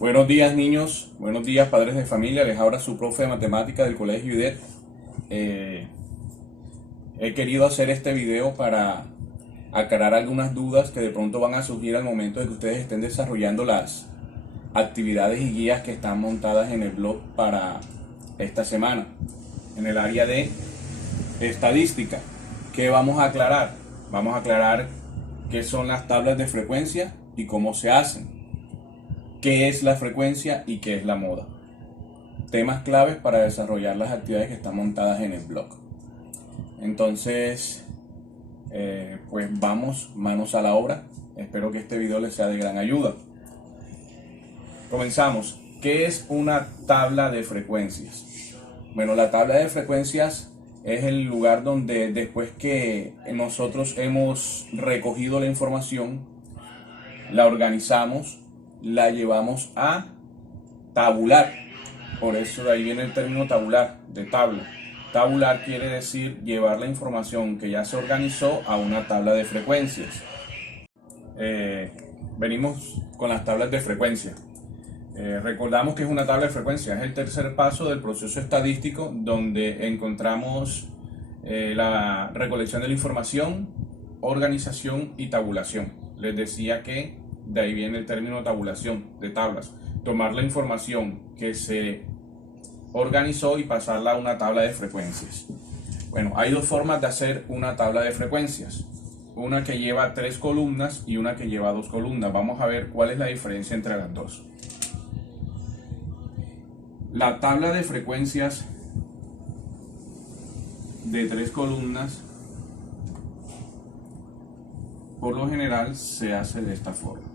Buenos días, niños, buenos días, padres de familia. Les habla su profe de matemática del colegio IDET. Eh, He querido hacer este video para aclarar algunas dudas que de pronto van a surgir al momento de que ustedes estén desarrollando las actividades y guías que están montadas en el blog para esta semana. En el área de estadística, ¿qué vamos a aclarar? Vamos a aclarar qué son las tablas de frecuencia y cómo se hacen, qué es la frecuencia y qué es la moda. Temas claves para desarrollar las actividades que están montadas en el blog. Entonces, pues vamos, manos a la obra. Espero que este video les sea de gran ayuda. Comenzamos. ¿Qué es una tabla de frecuencias? Bueno, la tabla de frecuencias es el lugar donde después que nosotros hemos recogido la información, la organizamos, la llevamos a tabular. Por eso de ahí viene el término tabular, de tabla. Tabular quiere decir llevar la información que ya se organizó a una tabla de frecuencias. Venimos con las tablas de frecuencia. Recordamos que es una tabla de frecuencia, es el tercer paso del proceso estadístico donde encontramos la recolección de la información, organización y tabulación. Les decía que de ahí viene el término tabulación, de tablas. Tomar la información que se organizó y pasarla a una tabla de frecuencias. Bueno, hay dos formas de hacer una tabla de frecuencias. Una que lleva 3 columnas y una que lleva 2 columnas. Vamos a ver cuál es la diferencia entre las dos. La tabla de frecuencias de 3 columnas por lo general se hace de esta forma.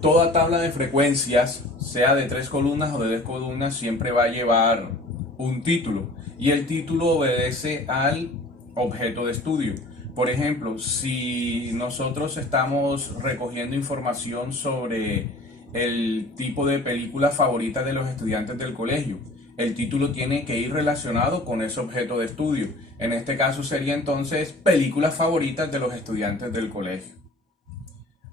Toda tabla de frecuencias, sea de 3 columnas o de 10 columnas, siempre va a llevar un título. Y el título obedece al objeto de estudio. Por ejemplo, si nosotros estamos recogiendo información sobre el tipo de película favorita de los estudiantes del colegio, el título tiene que ir relacionado con ese objeto de estudio. En este caso sería entonces películas favoritas de los estudiantes del colegio.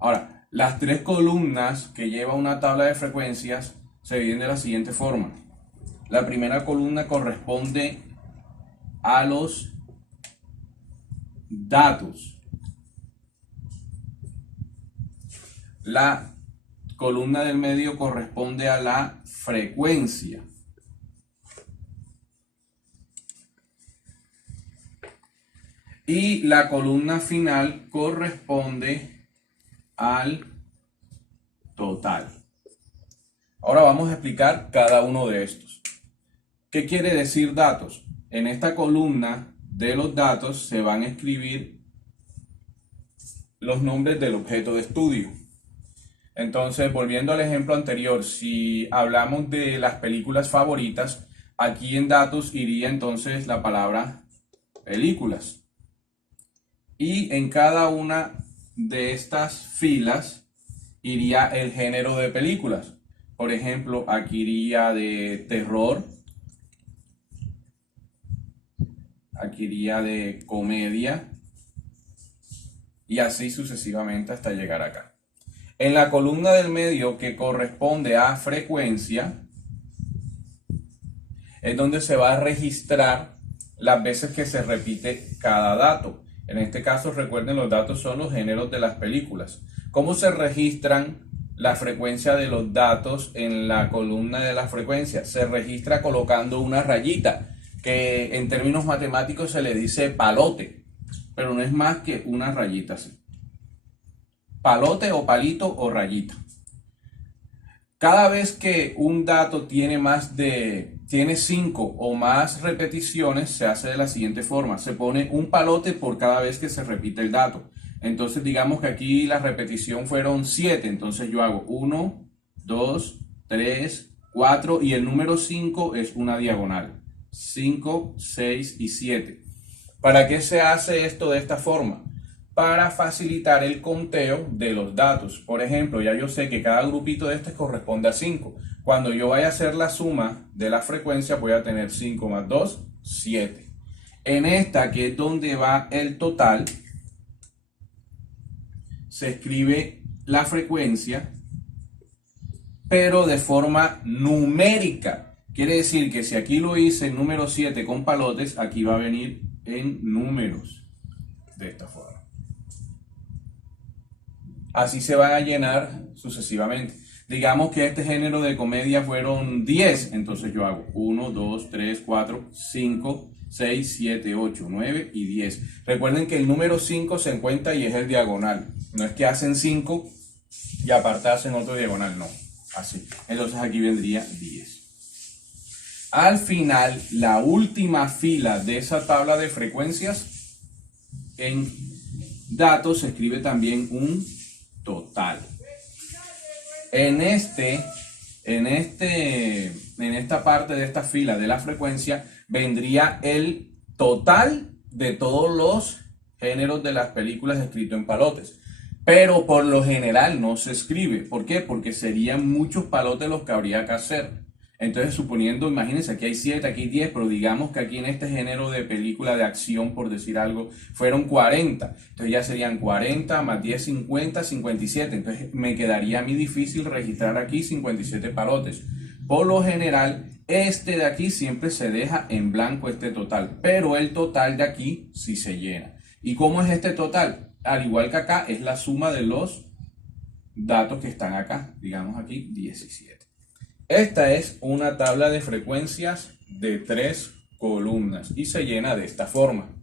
Ahora, las 3 columnas que lleva una tabla de frecuencias se dividen de la siguiente forma. La primera columna corresponde a los datos. La columna del medio corresponde a la frecuencia. Y la columna final corresponde al total. Ahora vamos a explicar cada uno de estos. ¿Qué quiere decir datos? En esta columna de los datos se van a escribir los nombres del objeto de estudio. Entonces, volviendo al ejemplo anterior, si hablamos de las películas favoritas, aquí en datos iría entonces la palabra películas. Y en cada una de estas filas iría el género de películas. Por ejemplo, aquí iría de terror, aquí iría de comedia y así sucesivamente hasta llegar acá. En la columna del medio que corresponde a frecuencia es donde se va a registrar las veces que se repite cada dato. En este caso, recuerden, los datos son los géneros de las películas. ¿Cómo se registran la frecuencia de los datos en la columna de la frecuencia? Se registra colocando una rayita, que en términos matemáticos se le dice palote, pero no es más que una rayita así. Palote o palito o rayita. Cada vez que un dato tiene 5 o más repeticiones, se hace de la siguiente forma. Se pone un palote por cada vez que se repite el dato. Entonces digamos que aquí la repetición fueron 7. Entonces yo hago 1, 2, 3, 4 y el número 5 es una diagonal. 5, 6 y 7. ¿Para qué se hace esto de esta forma? Para facilitar el conteo de los datos. Por ejemplo, ya yo sé que cada grupito de este corresponde a 5. Cuando yo vaya a hacer la suma de la frecuencia, voy a tener 5 más 2, 7. En esta, que es donde va el total, se escribe la frecuencia pero de forma numérica. Quiere decir que si aquí lo hice en número 7 con palotes, aquí va a venir en números, de esta forma. Así se van a llenar sucesivamente. Digamos que este género de comedia fueron 10, entonces yo hago 1, 2, 3, 4, 5, 6, 7, 8, 9 y 10. Recuerden que el número 5 se encuentra y es el diagonal. No es que hacen 5 y aparte hacen otro diagonal, no. Así. Entonces aquí vendría 10. Al final, la última fila de esa tabla de frecuencias, en datos se escribe también un total. En esta parte de esta fila de la frecuencia vendría el total de todos los géneros de las películas escrito en palotes. Pero por lo general no se escribe. ¿Por qué? Porque serían muchos palotes los que habría que hacer. Entonces, suponiendo, imagínense, aquí hay 7, aquí hay 10, pero digamos que aquí en este género de película de acción, por decir algo, fueron 40. Entonces ya serían 40 más 10, 50, 57. Entonces me quedaría a mí difícil registrar aquí 57 palotes. Por lo general, este de aquí siempre se deja en blanco este total, pero el total de aquí sí se llena. ¿Y cómo es este total? Al igual que acá, es la suma de los datos que están acá. Digamos aquí 17. Esta es una tabla de frecuencias de 3 columnas y se llena de esta forma.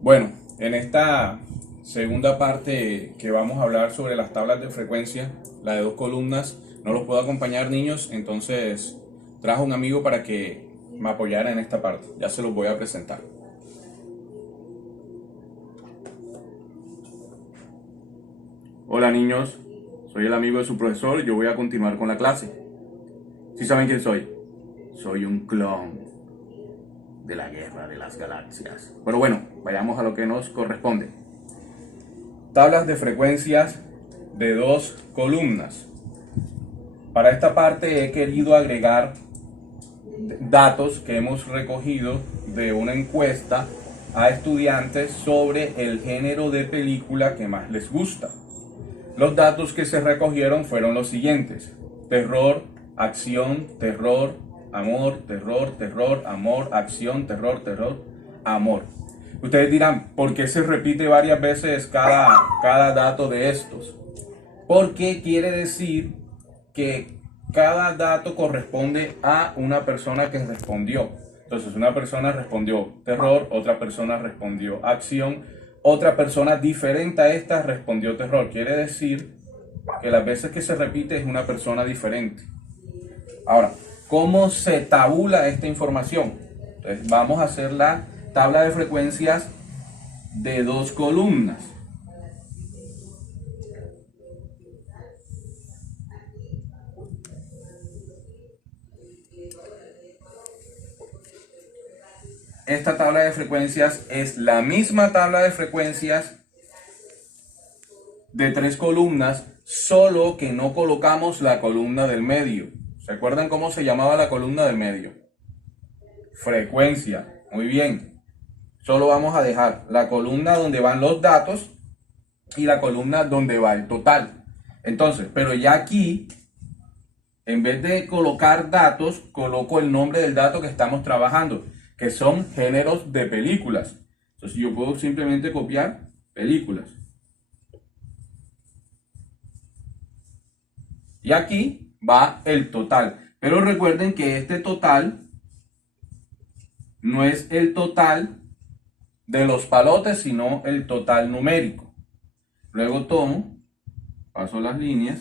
Bueno, en esta segunda parte que vamos a hablar sobre las tablas de frecuencia, la de 2 columnas, no los puedo acompañar, niños, entonces trajo un amigo para que me apoyara en esta parte. Ya se los voy a presentar. Hola, niños. Soy el amigo de su profesor y yo voy a continuar con la clase. ¿Sí saben quién soy? Soy un clon de la Guerra de las Galaxias. Pero bueno, vayamos a lo que nos corresponde. Tablas de frecuencias de 2 columnas. Para esta parte he querido agregar datos que hemos recogido de una encuesta a estudiantes sobre el género de película que más les gusta. Los datos que se recogieron fueron los siguientes: terror, acción, terror, amor, terror, terror, amor, acción, terror, terror, amor. Ustedes dirán, ¿por qué se repite varias veces cada dato de estos? Porque quiere decir que cada dato corresponde a una persona que respondió. Entonces, una persona respondió terror, otra persona respondió acción, otra persona diferente a esta respondió terror. Quiere decir que las veces que se repite es una persona diferente. Ahora, ¿cómo se tabula esta información? Entonces, vamos a hacer la tabla de frecuencias de 2 columnas. Esta tabla de frecuencias es la misma tabla de frecuencias de 3 columnas, solo que no colocamos la columna del medio. ¿Se acuerdan cómo se llamaba la columna del medio? Frecuencia. Muy bien. Solo vamos a dejar la columna donde van los datos y la columna donde va el total. Entonces, pero ya aquí, en vez de colocar datos, coloco el nombre del dato que estamos trabajando, que son géneros de películas. Entonces yo puedo simplemente copiar películas. Y aquí va el total. Pero recuerden que este total no es el total de los palotes, sino el total numérico. Luego tomo, paso las líneas.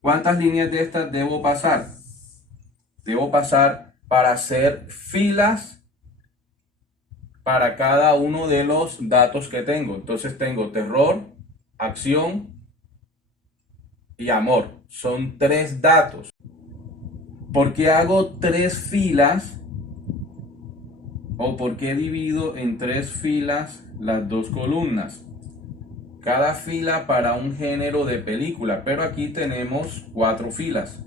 ¿Cuántas líneas de estas debo pasar? Debo pasar para hacer filas para cada uno de los datos que tengo. Entonces tengo terror, acción y amor. Son 3 datos. ¿Por qué hago 3 filas? ¿O por qué divido en 3 filas las 2 columnas? Cada fila para un género de película, pero aquí tenemos 4 filas.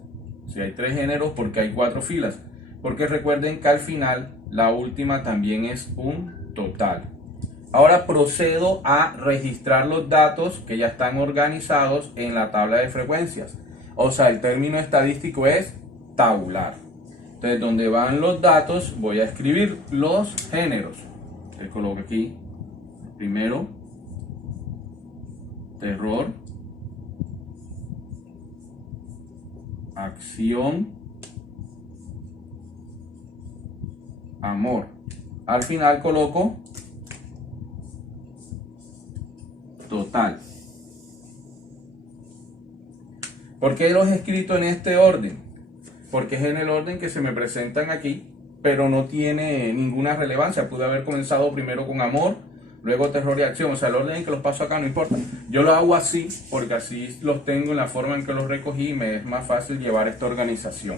Si hay 3 géneros, ¿por qué hay 4 filas? Porque recuerden que al final la última también es un total. Ahora procedo a registrar los datos que ya están organizados en la tabla de frecuencias. O sea, el término estadístico es tabular. Entonces, donde van los datos, voy a escribir los géneros. Le coloco aquí, primero, terror, acción, amor. Al final coloco total. ¿Por qué los he escrito en este orden? Porque es en el orden que se me presentan aquí, pero no tiene ninguna relevancia. Pude haber comenzado primero con amor, luego terror y acción. O sea, el orden en que los paso acá no importa. Yo lo hago así porque así los tengo en la forma en que los recogí y me es más fácil llevar esta organización.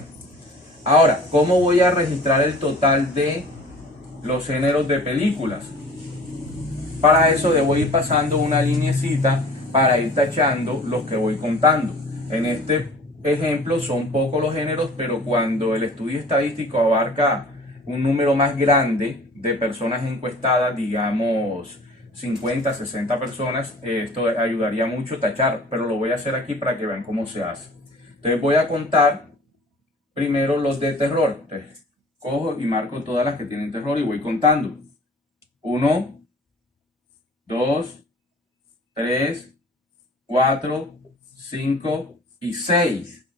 Ahora, ¿cómo voy a registrar el total de los géneros de películas? Para eso debo ir pasando una lineecita para ir tachando los que voy contando. En este ejemplo son pocos los géneros, pero cuando el estudio estadístico abarca un número más grande de personas encuestadas, digamos 50, 60 personas, esto ayudaría mucho a tachar, pero lo voy a hacer aquí para que vean cómo se hace. Entonces voy a contar primero los de terror. Entonces, cojo y marco todas las que tienen terror y voy contando. 1, 2, 3, 4, 5 y 6.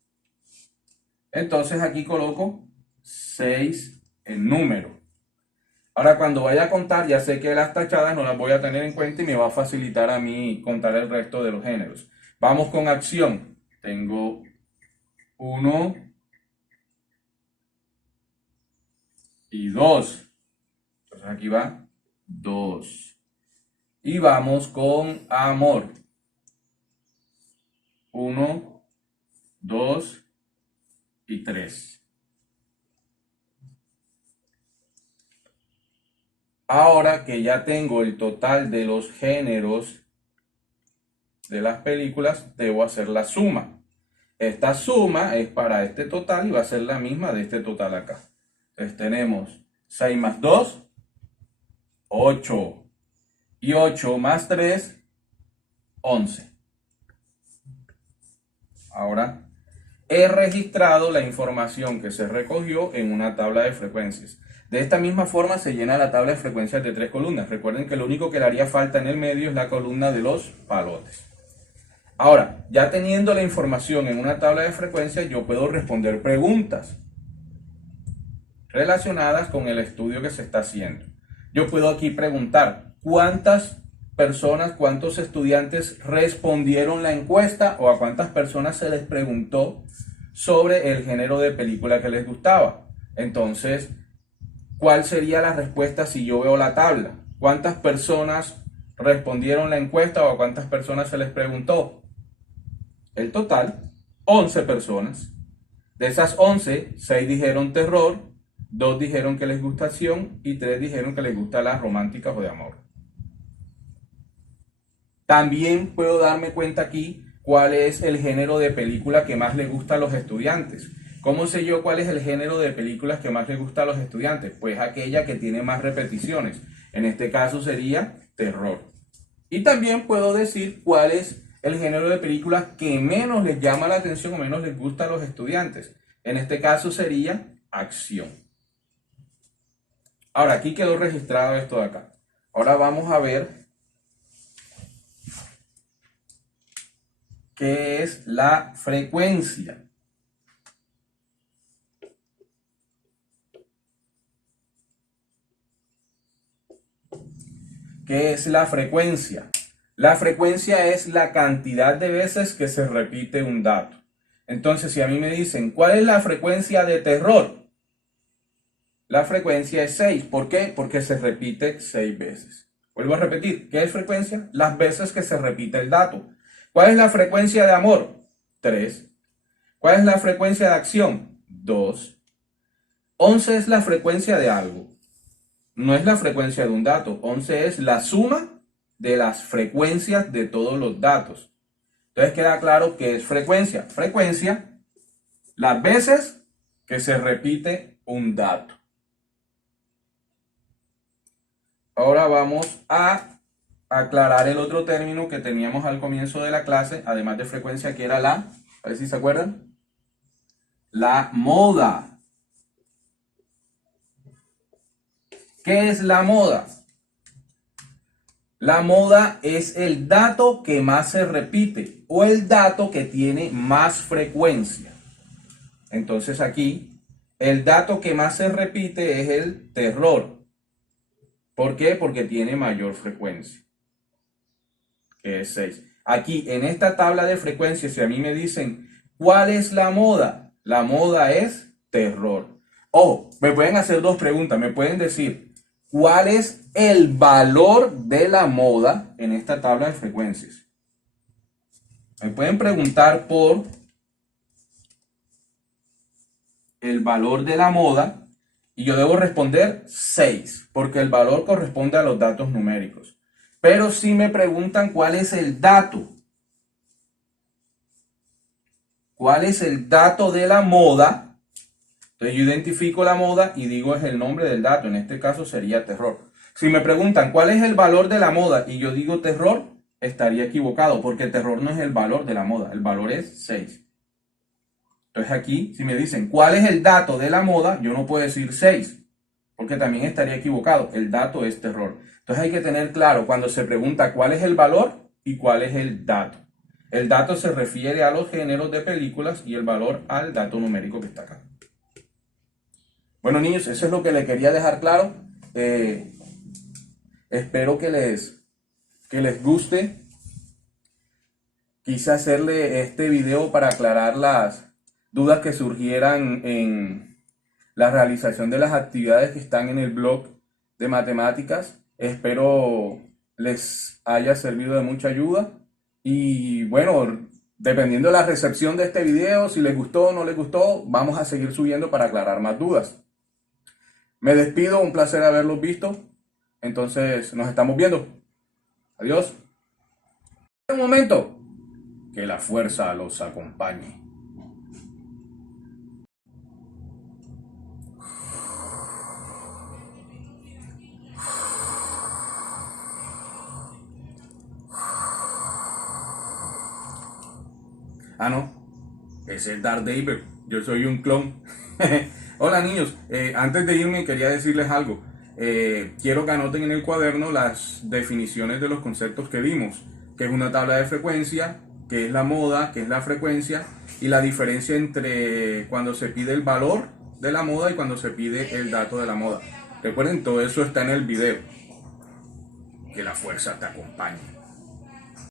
Entonces aquí coloco 6 en número. Ahora cuando vaya a contar ya sé que las tachadas no las voy a tener en cuenta y me va a facilitar a mí contar el resto de los géneros. Vamos con acción. Tengo 1 y 2. Entonces aquí va 2. Y vamos con amor. 1, 2 y 3. Ahora que ya tengo el total de los géneros de las películas, debo hacer la suma. Esta suma es para este total y va a ser la misma de este total acá. Entonces tenemos 6 más 2, 8. Y 8 más 3, 11. Ahora he registrado la información que se recogió en una tabla de frecuencias. De esta misma forma se llena la tabla de frecuencias de 3 columnas. Recuerden que lo único que le haría falta en el medio es la columna de los palotes. Ahora, ya teniendo la información en una tabla de frecuencias, yo puedo responder preguntas relacionadas con el estudio que se está haciendo. Yo puedo aquí preguntar cuántas personas, cuántos estudiantes respondieron la encuesta o a cuántas personas se les preguntó sobre el género de película que les gustaba. Entonces, ¿cuál sería la respuesta si yo veo la tabla? ¿Cuántas personas respondieron la encuesta o a cuántas personas se les preguntó? El total, 11 personas. De esas 11, 6 dijeron terror, 2 dijeron que les gusta acción y 3 dijeron que les gusta las románticas o de amor. También puedo darme cuenta aquí cuál es el género de película que más les gusta a los estudiantes. ¿Cómo sé yo cuál es el género de películas que más les gusta a los estudiantes? Pues aquella que tiene más repeticiones. En este caso sería terror. Y también puedo decir cuál es el género de películas que menos les llama la atención o menos les gusta a los estudiantes. En este caso sería acción. Ahora, aquí quedó registrado esto de acá. Ahora vamos a ver qué es la frecuencia. ¿Qué es la frecuencia? La frecuencia es la cantidad de veces que se repite un dato. Entonces, si a mí me dicen, ¿cuál es la frecuencia de terror? La frecuencia es 6. ¿Por qué? Porque se repite 6 veces. Vuelvo a repetir, ¿qué es frecuencia? Las veces que se repite el dato. ¿Cuál es la frecuencia de amor? 3. ¿Cuál es la frecuencia de acción? 2. 11 es la frecuencia de algo. No es la frecuencia de un dato. 11 es la suma de las frecuencias de todos los datos. Entonces queda claro qué es frecuencia. Frecuencia, las veces que se repite un dato. ahora vamos a aclarar el otro término que teníamos al comienzo de la clase, además de frecuencia, que era a ver si se acuerdan, la moda. ¿Qué es la moda? La moda es el dato que más se repite o el dato que tiene más frecuencia. Entonces aquí, el dato que más se repite es el terror. ¿Por qué? Porque tiene mayor frecuencia, que es 6. Aquí, en esta tabla de frecuencias, si a mí me dicen, ¿cuál es la moda? La moda es terror. O me pueden hacer dos preguntas. Me pueden decir, ¿cuál es el valor de la moda en esta tabla de frecuencias? Me pueden preguntar por el valor de la moda y yo debo responder 6, porque el valor corresponde a los datos numéricos. Pero si me preguntan cuál es el dato, ¿cuál es el dato de la moda? Entonces yo identifico la moda y digo es el nombre del dato, en este caso sería terror. Si me preguntan cuál es el valor de la moda y yo digo terror, estaría equivocado, porque el terror no es el valor de la moda, el valor es 6. Entonces aquí, si me dicen cuál es el dato de la moda, yo no puedo decir 6, porque también estaría equivocado, el dato es terror. Entonces hay que tener claro cuando se pregunta cuál es el valor y cuál es el dato. El dato se refiere a los géneros de películas y el valor al dato numérico que está acá. Bueno, niños, eso es lo que les quería dejar claro. Espero que les guste. Quise hacerle este video para aclarar las dudas que surgieran en la realización de las actividades que están en el blog de matemáticas. Espero les haya servido de mucha ayuda. Y bueno, dependiendo de la recepción de este video, si les gustó o no les gustó, vamos a seguir subiendo para aclarar más dudas. Me despido, un placer haberlos visto. Entonces, nos estamos viendo. Adiós. Un momento. Que la fuerza los acompañe. Ah, no. Es el Darth Vader. Yo soy un clon. Hola niños, antes de irme quería decirles algo. Quiero que anoten en el cuaderno las definiciones de los conceptos que vimos, que es una tabla de frecuencia, que es la moda, que es la frecuencia, y la diferencia entre cuando se pide el valor de la moda y cuando se pide el dato de la moda. Recuerden, todo eso está en el video. Que la fuerza te acompañe.